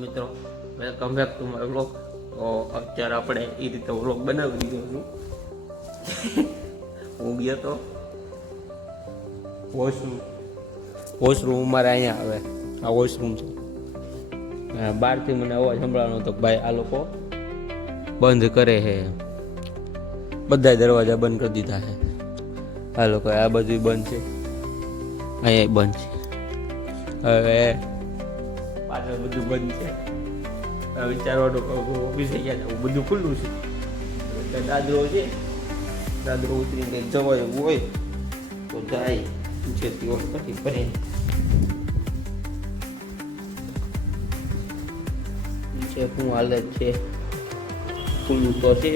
મિત્રો welcome back to my vlog. તો અત્યારે આપણે એ રીતે વ્લોગ બનાવી દીધો છું. હું ગયો તો વોશરૂમ મારે અહીંયા આવે. આ વોશરૂમ છે. બહારથી મને અવાજ સંભળાવાનો હતો કે ભાઈ આ લોકો બંધ કરે છે, બધા દરવાજા બંધ કરી દીધા છે. આ લોકો આ બધું બંધ છે, અહીંયા બંધ છે. હવે પાછળ બધું બંધ છે. વિચારવાનું ઓફિસે ગયા બધું ખુલ્લું છે. દાદરો છે, દાદરો ઉતરીને કંઈક જવાય એવું હોય તો જાય નીચેથી ઓર પછી ફરી નીચે શું હાલત છે. ખુલ્લું તો છે.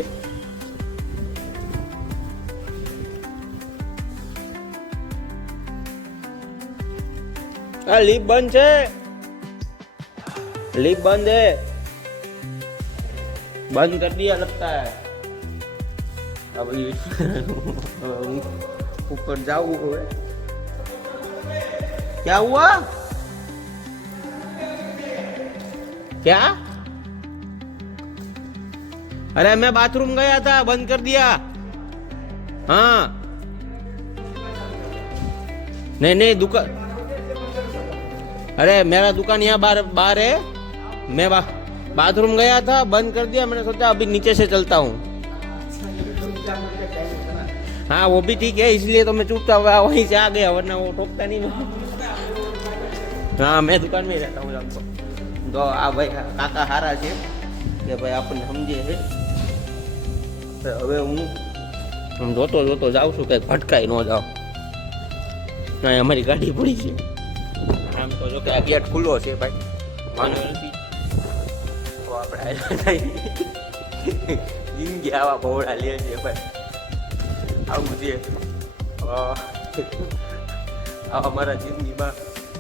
આ લીપ બંધ છે, लिफ्ट बंद है, बंद कर दिया लगता है. अभी ऊपर जाऊँ है. क्या हुआ? क्या? अरे मैं बाथरूम गया था, बंद कर दिया. हाँ नहीं दुकान, अरे मेरा दुकान यहाँ बाहर है. मैं बाथरूम गया था, बंद कर दिया. मैंने सोचा अभी नीचे से चलता हूँ. हाँ वो भी ठीक है, इसलिए तो मैं चुपचाप वहीं से आ गया, वरना वो ठोकता नहीं. हाँ मैं दुकान में ही रहता हूँ आपको. तो आ भाई काका हारा છે કે ભાઈ આપણને સમજે છે. હવે હું જોતો જાઉં છું કે ભટકાઈ ન જાઉં. અમારી ગાડી પડી છે. આમ તો જો કે આ ગેટ ખુલ્લો છે ભાઈ, માનો નથી તો આપણે જિંદગી આવા ભોળા લે છે ભાઈ. આવું છે આવા મારા જિંદગીમાં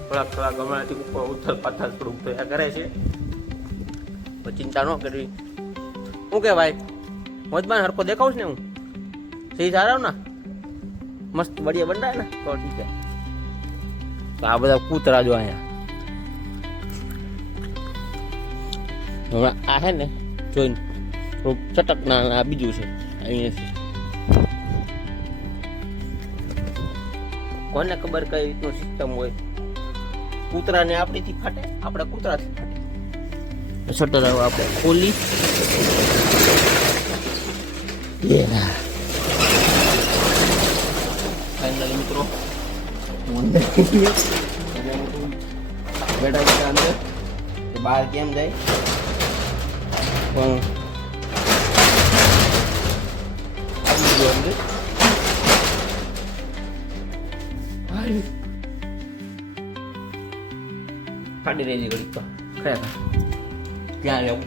થોડાક હમણાંથી ઉપર ઉથલ પાથલ થોડુંક થયા કરે છે. ચિંતા ન કરવી. શું કે ભાઈ મોજમાં હરકો દેખાવ છે ને હું સહી સારા ને મસ્ત બઢિયા બન રહ્યા ને તો ઠીક છે. તો આ બધા કૂતરા જો અહીંયા હમણાં આ છે ને જોઈને થોડુંક ચટક ના આ બીજું છે અહીંયા. કોને ખબર કઈ રીતનું સિસ્ટમ હોય. કૂતરાને આપણીથી ફાટે, આપણે કૂતરાથી ફાટે. શટર હવે આપણે ખોલી ફાઇનલી મિત્રો બેઠા બેઠા અંદર બહાર કેમ જાય પણ અંદર ફાડી રહી છે ઘડી તો ખરેખર. ક્યાં જવું,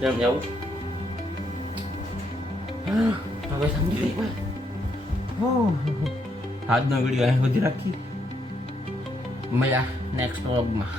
કેમ જવું હવે સમજી ગઈ ભાઈ. આજનો વિડીયો અહીં સુધી રાખી. મળ્યા નેક્સ્ટ વ્લોગમાં.